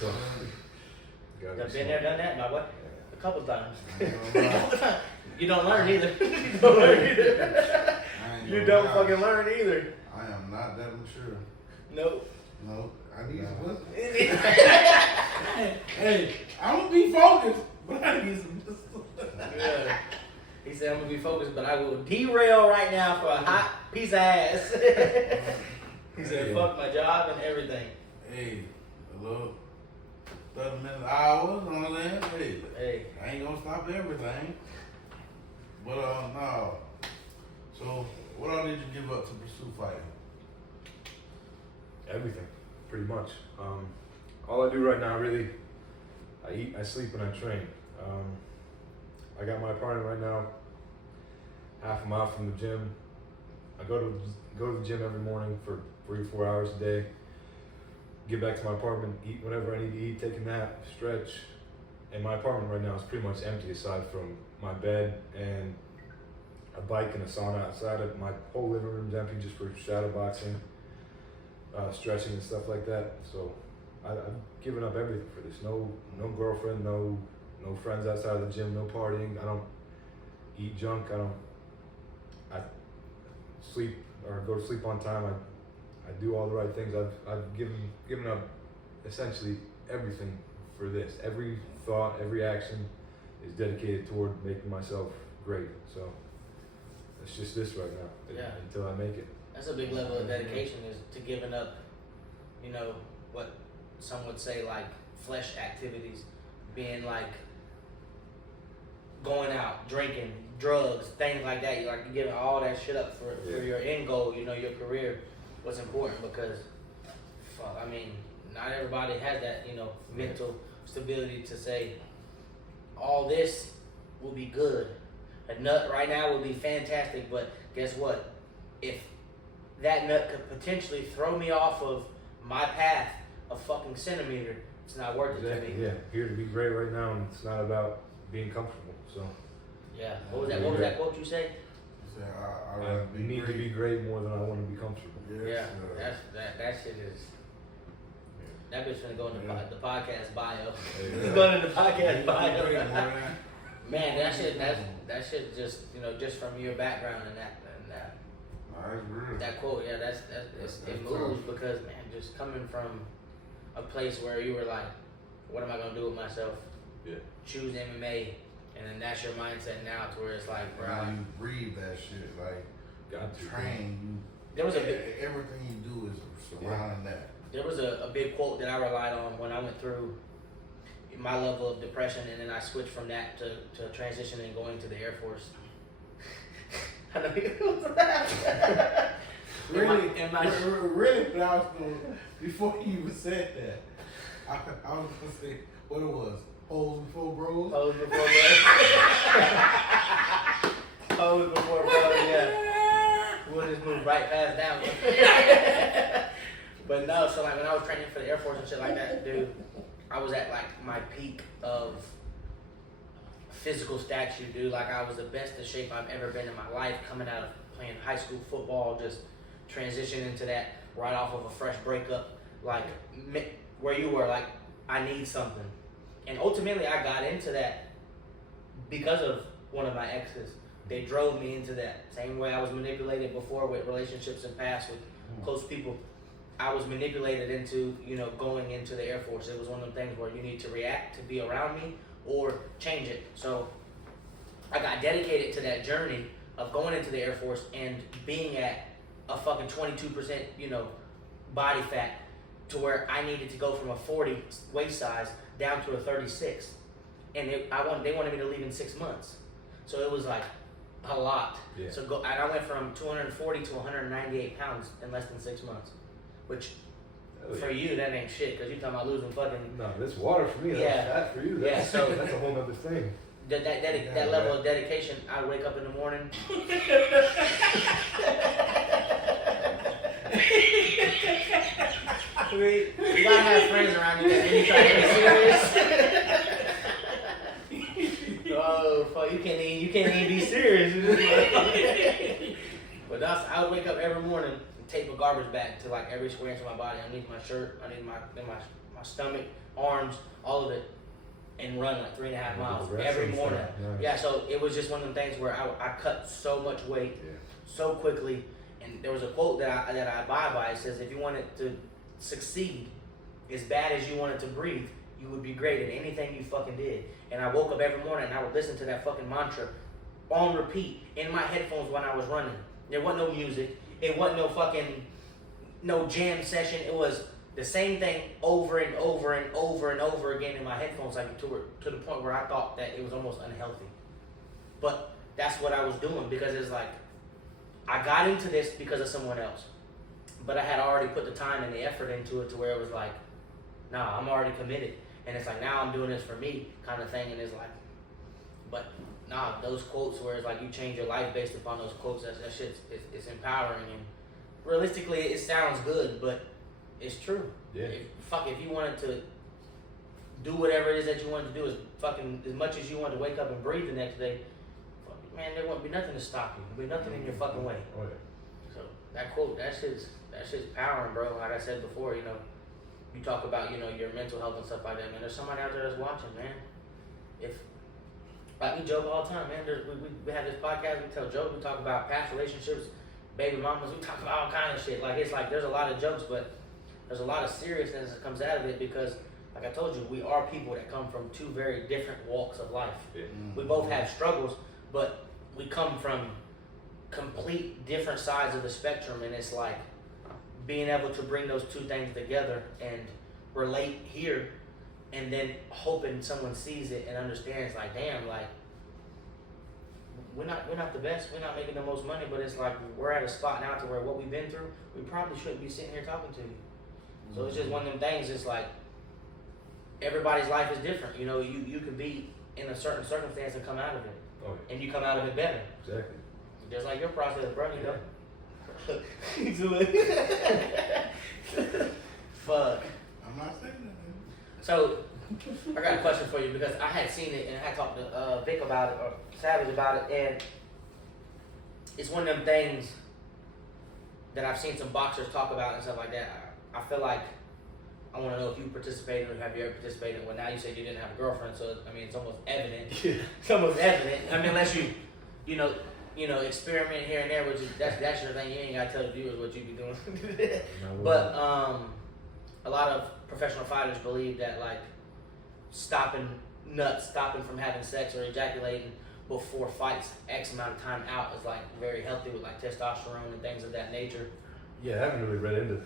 So, I've been there, done that, my boy. A couple times. Yeah. You don't learn either. You don't learn either. You don't fucking learn either. I am not that mature. Nope. No, I need some wisdom. Yeah. Hey, I'm gonna be focused, but I need some wisdom. He said, I'm gonna be focused, but I will derail right now for a hot piece of ass. He said, fuck my job and everything. Hey, a little 30 minutes, hours on the land. Hey, I ain't gonna stop everything. But no. So, what all did you give up to pursue fighting? everything, pretty much. All I do right now, really, I eat, I sleep, and I train. I got my apartment right now, half a mile from the gym. I go to the gym every morning for 3-4 hours a day. Get back to my apartment, eat whatever I need to eat, take a nap, stretch. And my apartment right now is pretty much empty aside from my bed and a bike and a sauna outside of my whole living room's empty just for shadow boxing, stretching and stuff like that. So I've given up everything for this. No girlfriend, no friends outside of the gym, no partying. I don't eat junk. I sleep or go to sleep on time. I do all the right things. I've given up essentially everything for this. Every thought, every action is dedicated toward making myself great. So it's just this right now. Yeah. Until I make it. That's a big level of dedication, is to giving up, what some would say like flesh activities, being like going out, drinking, drugs, things like that. You're giving all that shit up for your end goal, your career. What's important, because fuck, I mean, not everybody has that, mental stability to say all this will be good. A nut right now will be fantastic, but guess what? If that nut could potentially throw me off of my path a fucking centimeter, it's not worth it to me. Yeah, here to be great right now, and it's not about being comfortable. So yeah. What was that quote you say? I need to be great more than I want to be comfortable. Yes, Yeah, that shit is. That bitch finna go in the podcast bio. It's going in the podcast bio. Man, that shit just just from your background and that that quote, it moves, because man, just coming from a place where you were like, what am I gonna do with myself? Yeah. Choose MMA, and then that's your mindset now, to where it's like, bro, Now you breathe that shit, like Got to. train. There was a big, everything you do is surrounding that. there was a big quote that I relied on when I went through my level of depression, and then I switched from that to transitioning and going to the Air Force. I know you Really, but I was going, before you even said that, I was going to say what it was. Hoes before bros? Hoes before bros. Hoes before bros, yeah. We'll just move right past that one. But no, so like when I was training for the Air Force and shit like that, dude, I was at like my peak of physical stature, dude. Like I was the best of shape I've ever been in my life, coming out of playing high school football, just transitioning into that right off of a fresh breakup, like where you were like, I need something. And ultimately I got into that because of one of my exes. They drove me into that. Same way I was manipulated before with relationships and past with close people. I was manipulated into, going into the Air Force. It was one of the things where you need to react to be around me or change it. So I got dedicated to that journey of going into the Air Force and being at a fucking 22%, body fat, to where I needed to go from a 40 waist size down to a 36. And they wanted me to leave in 6 months. So it was like a lot. Yeah. So and I went from 240 to 198 pounds in less than 6 months, which for you that ain't shit, because you're talking about losing fucking. No, that's water for me. That's fat for you. That's, so that's a whole other thing. That level of dedication, I wake up in the morning. You gotta have friends around you that when you try to be serious. Oh fuck, you can't even be serious. But I would wake up every morning and tape a garbage bag to like every square inch of my body, underneath my shirt, underneath my my stomach, arms, all of it, and run like 3.5 miles The rest every of the morning. stuff, nice. Yeah, so it was just one of them things where I cut so much weight Yeah. so quickly. And there was a quote that I abide by. It says, if you wanted to succeed as bad as you wanted to breathe, you would be great at anything you fucking did. And I woke up every morning and I would listen to that fucking mantra on repeat in my headphones when I was running. There wasn't no music. It wasn't no fucking no jam session. It was the same thing over and over and over and over again in my headphones, like to the point where I thought that it was almost unhealthy. But that's what I was doing, because it's like I got into this because of someone else, but I had already put the time and the effort into it to where it was like, nah, I'm already committed, and it's like now I'm doing this for me kind of thing, and it's like, but nah, those quotes where it's like you change your life based upon those quotes, that shit's it's empowering, and realistically it sounds good, but it's true. Yeah. If you wanted to do whatever it is that you wanted to do, as much as you wanted to wake up and breathe the next day, man, there won't be nothing to stop you. There'll be nothing in your fucking way. Oh yeah. So that quote, that shit's powering, bro. Like I said before, you talk about, your mental health and stuff like that, man. There's somebody out there that's watching, man. Like we joke all the time, man. We have this podcast, we tell jokes, we talk about past relationships, baby mamas, we talk about all kinds of shit. Like it's like there's a lot of jokes, but there's a lot of seriousness that comes out of it, because like I told you, we are people that come from two very different walks of life. Yeah. We both have struggles, but we come from complete different sides of the spectrum, and it's like being able to bring those two things together and relate here, and then hoping someone sees it and understands, like, damn, like we're not the best, we're not making the most money, but it's like we're at a spot now to where what we've been through, we probably shouldn't be sitting here talking to you. So it's just one of them things. It's like everybody's life is different. You can be in a certain circumstance and come out of it, and you come out of it better. Exactly. Just like your process, bro. Fuck. I'm not saying that, man. So I got a question for you, because I had seen it and I had talked to Vic about it, or Savage about it, and it's one of them things that I've seen some boxers talk about and stuff like that. I feel like I want to know if you participated, or have you ever participated. Well, now you said you didn't have a girlfriend, so I mean it's almost evident. Yeah. It's almost evident. I mean, unless you experiment here and there, which is that's your thing. You ain't gotta tell the viewers what you be doing. But a lot of professional fighters believe that like stopping from having sex or ejaculating before fights X amount of time out is like very healthy with like testosterone and things of that nature. Yeah, I haven't really read into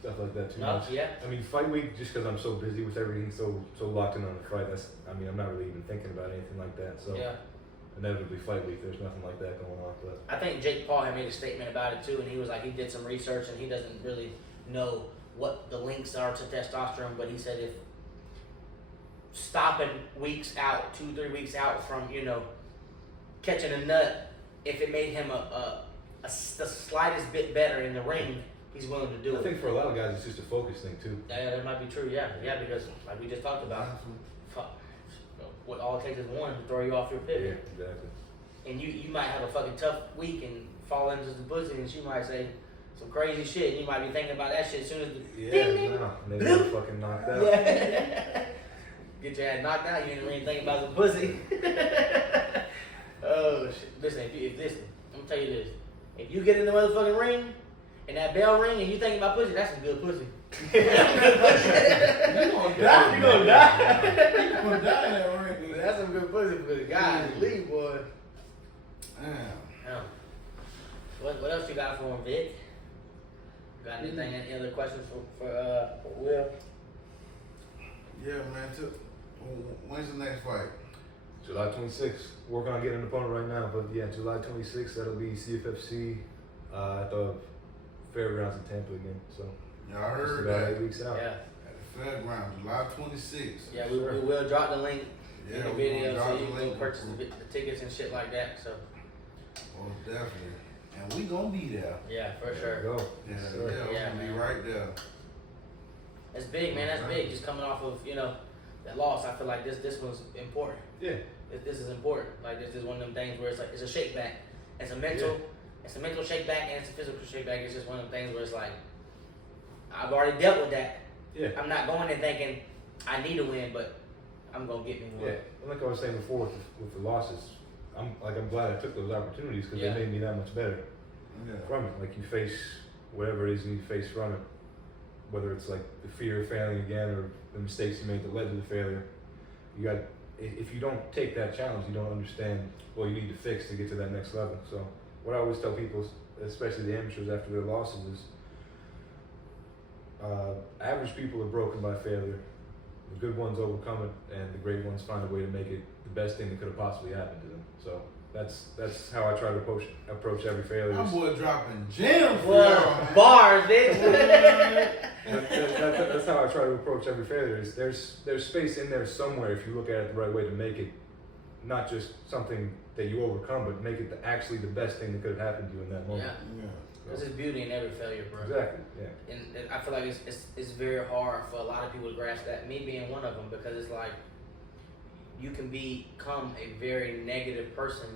stuff like that too much. Yeah. I mean, fight week, just because I'm so busy with everything, so locked in on the fight. I'm not really even thinking about anything like that. So Yeah. inevitably, fight week, there's nothing like that going on. But I think Jake Paul had made a statement about it too, and he was like, he did some research and he doesn't really know what the links are to testosterone, but he said if stopping weeks out, 2-3 weeks out from, catching a nut, if it made him the slightest bit better in the ring, he's willing to do I it. think for a lot of guys, it's just a focus thing too. Yeah, that might be true. Yeah, because like we just talked about, what all it takes is one to throw you off your Yeah, pivot. exactly. And you might have a fucking tough week and fall into the pussy, and she might say some crazy shit, and you might be thinking about that shit as soon as the Yeah, ding, ding. no, and then you're fucking knocked out. Yeah. Get your ass knocked out, you ain't really thinking about the pussy. Oh shit. Listen, listen, I'm gonna tell you this. If you get in the motherfucking ring and that bell ring and you thinking about pussy, that's some good pussy. You gonna die. You gonna die. You gonna die in that ring. That's some good pussy for the guy. Leave, boy. Damn. What else you got for him, Vic? Got anything? Any other questions for Will? Yeah, man. When's the next fight? July 26th. Working on getting an opponent right now, but yeah, July 26th, that'll be CFFC at the Fairgrounds in Tampa again. So Y'all heard just about that. 8 weeks out. Yeah. At the Fairgrounds, July 26th. Yeah, we will drop the link Yeah, in the we video gonna so drop you the can go link. purchase the tickets and shit like that. So Oh, definitely. And we gonna be there. yeah, for There sure. we go. Yeah, Yes, yeah, sir. we're Yeah, gonna be man. right there. That's big, man. That's big. Just coming off of that loss, I feel like this one's important. Yeah. This is important. Like this is one of them things where it's like it's a shake back. It's a mental shake back and it's a physical shake back. It's just one of them things where it's like I've already dealt with that. Yeah. I'm not going in thinking I need a win, but I'm gonna get me one. Yeah, and like I was saying before with the losses, I'm glad I took those opportunities because Yeah. they made me that much better from it. Like you face whatever it is you need to face from it, whether it's like the fear of failing again or the mistakes you made that led to the failure. You got if you don't take that challenge, you don't understand what you need to fix to get to that next level. So what I always tell people, especially the amateurs after their losses, is average people are broken by failure. The good ones overcome it, and the great ones find a way to make it the best thing that could have possibly happened to them. So that's how I try to approach every failure. My boy dropping gems for Well, y'all, man. bars, bitch. That's how I try to approach every failure. Is there's space in there somewhere if you look at it the right way to make it not just something that you overcome, but make it actually the best thing that could have happened to you in that moment. Yeah. Because there's beauty in every failure, bro. Exactly. Yeah. And I feel like it's very hard for a lot of people to grasp that. Me being one of them, because it's like you can become a very negative person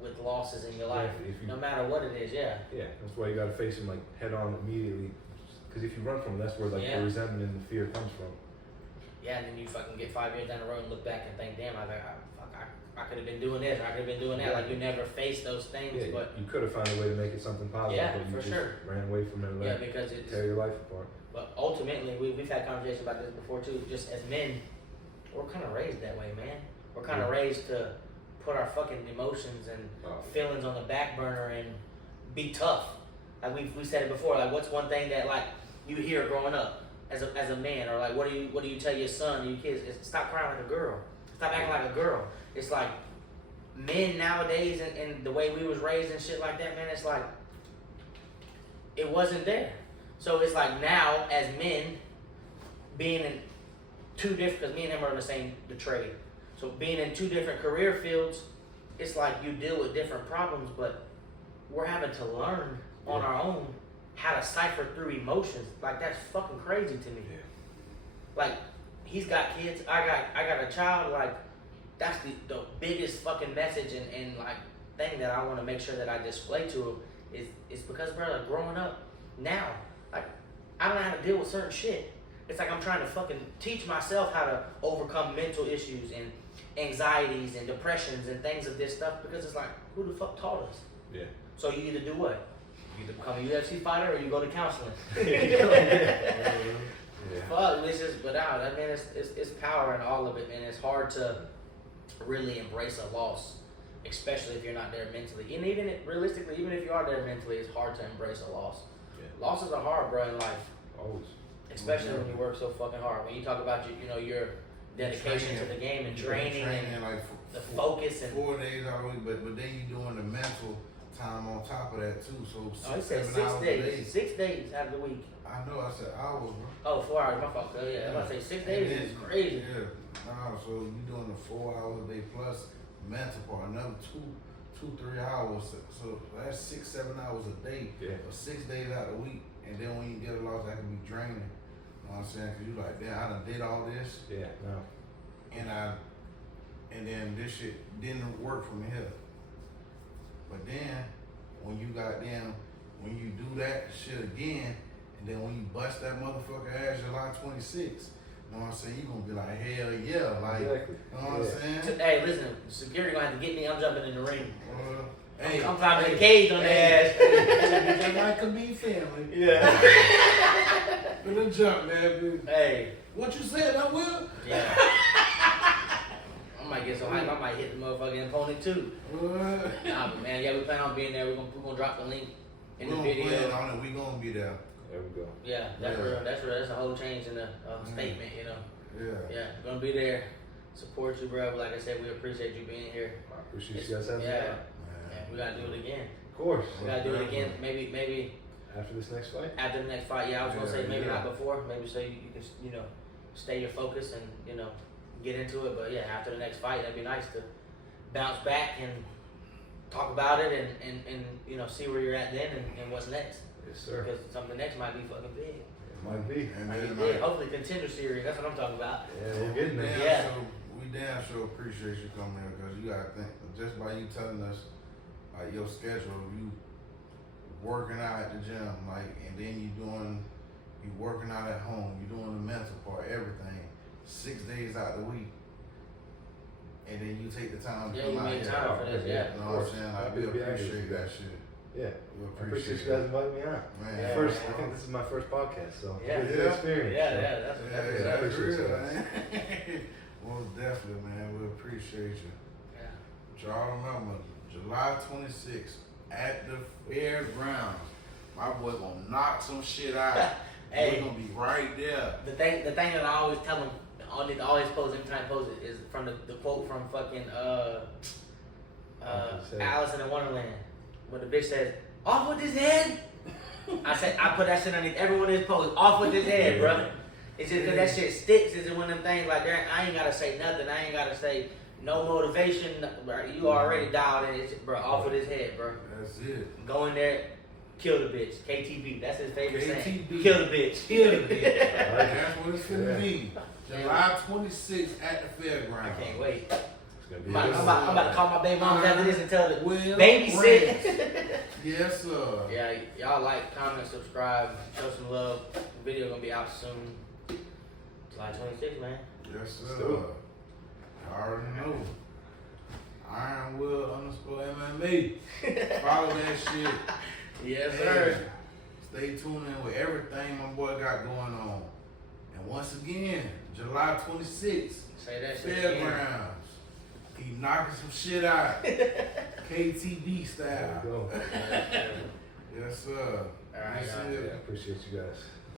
with losses in your life, If you, no matter what it is. Yeah. Yeah, that's why you got to face them like head on immediately. Because if you run from them, that's where like Yeah. the resentment and the fear comes from. Yeah, and then you fucking get 5 years down the road and look back and think, damn, I could have been doing this, or I could have been doing that. Like you never face those things, Yeah, but you could have found a way to make it something positive, Yeah, but you for just sure. ran away from it and yeah, let because it it's. tear your life apart. But ultimately, we've had conversations about this before too. Just as men, we're kind of raised that way, man. We're kind of raised to put our fucking emotions and feelings on the back burner and be tough. Like we said it before. Like, what's one thing that like you hear growing up as a man, or like what do you tell your son or your kids? It's stop crying like a girl. Stop acting like a girl. It's like men nowadays and the way we was raised and shit like that, man. It's like it wasn't there. So it's like now as men being in two different, because me and him are in the trade. So being in two different career fields, it's like you deal with different problems, but we're having to learn on our own how to cipher through emotions. Like that's fucking crazy to me. Yeah. Like he's got kids, I got a child. Like that's the biggest fucking message and like thing that I want to make sure that I display to him is because, bro, like growing up now, like I don't know how to deal with certain shit. It's like I'm trying to fucking teach myself how to overcome mental issues and anxieties and depressions and things of this stuff, because it's like, who the fuck taught us? Yeah. So you either do what? You either become a UFC fighter or you go to counseling. Yeah. Fuck, it's just, but out. I mean, it's power in all of it, man. It's hard to really embrace a loss, especially if you're not there mentally. And even realistically, even if you are there mentally, it's hard to embrace a loss. Yeah. Losses are hard, bro, in life. Always. Especially when you work so fucking hard. When you talk about your dedication to the game and training and like the focus and 4 days out of the week, but then you doing the mental time on top of that too. So it said 7 6 hours a days. day. 6 days out of the week. I know. I said hours, bro. Oh, 4 hours. My fault. Yeah, I'm about to say 6 days And is then- crazy. Yeah. Nah, so you doing the 4 hours a day plus mental part, another 2-3 hours. So that's 6-7 hours a day for 6 days out of the week. And then when you get a loss, that can be draining. You know what I'm saying? Cause you like, damn, I done did all this. Yeah. No. And then this shit didn't work from here. But then when you you do that shit again, and then when you bust that motherfucker ass July 26th, you know what I'm saying? You gonna be like, hell yeah, like, Exactly. you know what I'm saying? Hey, listen, security gonna have to get me. I'm jumping in the ring. Hey, I'm climbing the cage on their ass. That might could be family. Yeah. Gonna jump, man. Dude. Hey. What you said, I will? Yeah. I might get so hype, I might hit the motherfucking opponent too. Nah, but man, yeah, we plan on being there. We're gonna drop the link in the video. On it. We gonna be there. There we go. Yeah, that's real. That's real. That's a whole change in the statement, you know. Yeah. Yeah, gonna be there. Support you, bro. Like I said, we appreciate you being here. I appreciate you guys having me. Yeah. on. Yeah, we gotta do it again. Of course. We gotta do it again. Maybe After this next fight. after the next fight. Yeah, I was gonna say maybe Yeah. not before. Maybe so you can stay your focus and get into it. But yeah, after the next fight, that'd be nice to bounce back and talk about it and see where you're at then and what's next. Yes, sir. Because something next might be fucking big. It might be. And Might then, be big. Hopefully contender series. That's what I'm talking about. Yeah, we're getting there. Yeah. We damn sure appreciate you coming here, because you gotta think, just by you telling us like your schedule, you working out at the gym, like, and then you doing You working out at home. You doing the mental part, everything. 6 days out the week. And then you take the time to Yeah, come you out made here. time for this, yeah. You know what I'm saying? Like, we appreciate that shit. Yeah. We I appreciate you guys inviting me on. Man. Yeah, First, man. I think this is my first podcast, so Yeah. it's a good experience. Yeah, so. yeah, that's Yeah, I that's appreciate real, you. man. Most definitely, man. We appreciate you. Yeah. But y'all remember, July 26th at the fairgrounds. My boy gonna knock some shit out. Hey. We're gonna be right there. The thing that I always tell them, always post every time I post it, is from the quote from fucking Alice in Wonderland, where the bitch says, "Off with his head." I put that shit underneath every one of his posts. Off with his head, bro. It's just 'cause that shit sticks. It's one of them things like I ain't gotta say nothing. I ain't gotta say no motivation. Bro. You already dialed in, bro. Off with his head, bro. That's it. Go in there, kill the bitch. KTB, that's his favorite saying. KTB. Kill the bitch. Kill the bitch. I like it. That's what it's gonna be. July 26th at the fairgrounds. I can't wait. It's gonna be I'm good. about to call my baby moms after this and tell them Will babysit. Yes, sir. Yeah, y'all like, comment, subscribe, show some love. The video gonna be out soon. July 26th, man. Yes, Let's sir. do it. I already know. Ironwill_MMA. Follow that shit. Yes, Hey, sir. Stay tuned in with everything my boy got going on. And once again, July 26th, Say that shit again. fairgrounds. He knocking some shit out. KTB There style. we go. Yes, sir. All right, Yes, y'all. sir. Yeah, I appreciate you guys.